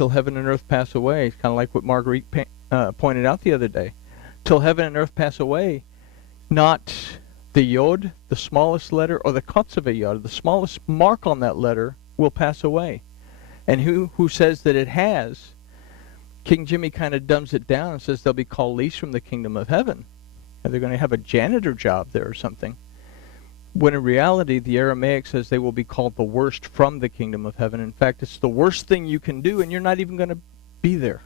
till heaven and earth pass away. It's kind of like what Marguerite pointed out the other day. Till heaven and earth pass away, not the yod, the smallest letter, or the kotzeve yod, the smallest mark on that letter, will pass away. And who says that it has? King Jimmy kind of dumbs it down and says they'll be called least from the kingdom of heaven. And they're going to have a janitor job there or something. When in reality, the Aramaic says they will be called the worst from the kingdom of heaven. In fact, it's the worst thing you can do, and you're not even going to be there.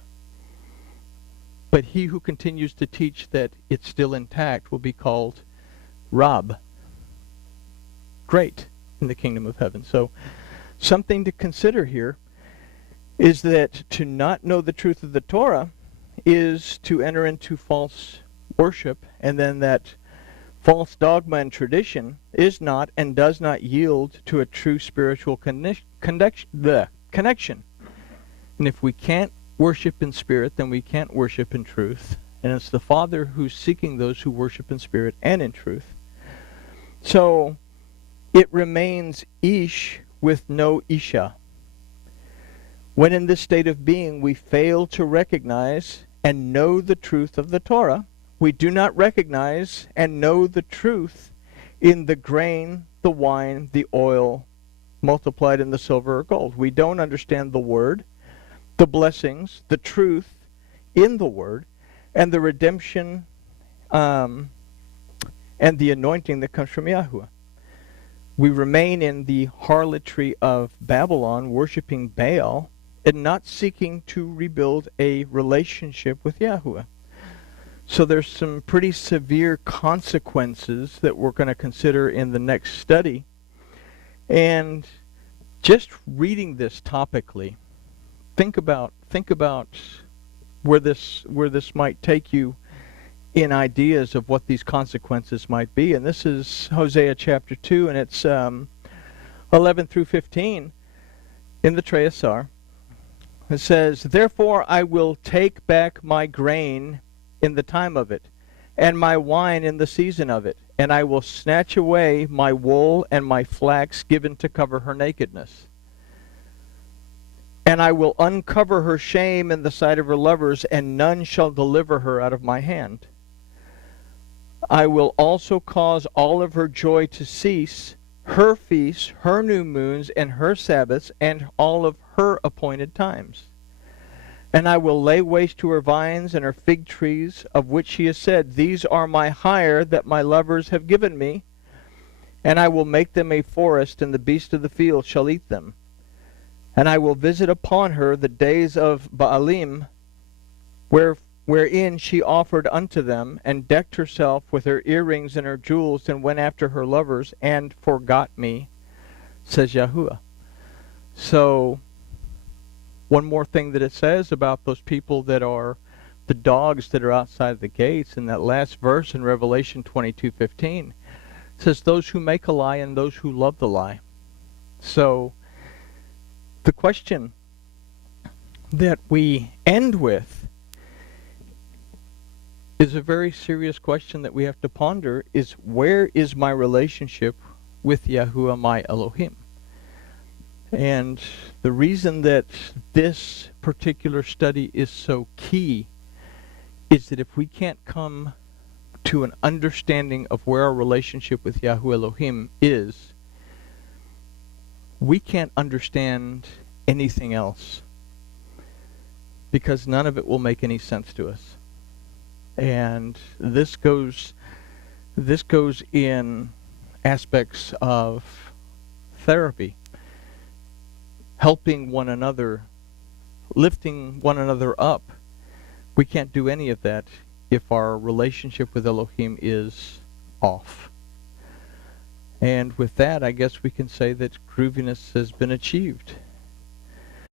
But he who continues to teach that it's still intact will be called Rab, great, in the kingdom of heaven. So something to consider here is that to not know the truth of the Torah is to enter into false worship, and then that false dogma and tradition is not and does not yield to a true spiritual connection. And if we can't worship in spirit, then we can't worship in truth. And it's the Father who's seeking those who worship in spirit and in truth. So it remains Ish with no Isha. When in this state of being we fail to recognize and know the truth of the Torah, we do not recognize and know the truth in the grain, the wine, the oil, multiplied in the silver or gold. We don't understand the word, the blessings, the truth in the word, and the redemption and the anointing that comes from Yahuwah. We remain in the harlotry of Babylon, worshiping Baal, and not seeking to rebuild a relationship with Yahuwah. So there's some pretty severe consequences that we're going to consider in the next study. And just reading this topically, think about where this might take you in ideas of what these consequences might be. And this is Hosea chapter 2, and it's 11 through 15 in the Treasar. It says, "Therefore I will take back my grain in the time of it, and my wine in the season of it, and I will snatch away my wool and my flax given to cover her nakedness. And I will uncover her shame in the sight of her lovers, and none shall deliver her out of my hand. I will also cause all of her joy to cease, her feasts, her new moons, and her Sabbaths, and all of her appointed times. And I will lay waste to her vines and her fig trees, of which she has said, These are my hire that my lovers have given me. And I will make them a forest, and the beasts of the field shall eat them. And I will visit upon her the days of Baalim, wherein she offered unto them, and decked herself with her earrings and her jewels, and went after her lovers, and forgot me, says Yahuwah." So, one more thing that it says about those people that are the dogs that are outside the gates, in that last verse in Revelation 22:15, it says, "Those who make a lie and those who love the lie." So, the question that we end with is a very serious question that we have to ponder, is where is my relationship with Yahuwah my Elohim? And the reason that this particular study is so key is that if we can't come to an understanding of where our relationship with Yahuwah Elohim is, we can't understand anything else, because none of it will make any sense to us. And this goes in aspects of therapy, helping one another, lifting one another up. We can't do any of that if our relationship with Elohim is off. And with that, I guess we can say that grooviness has been achieved.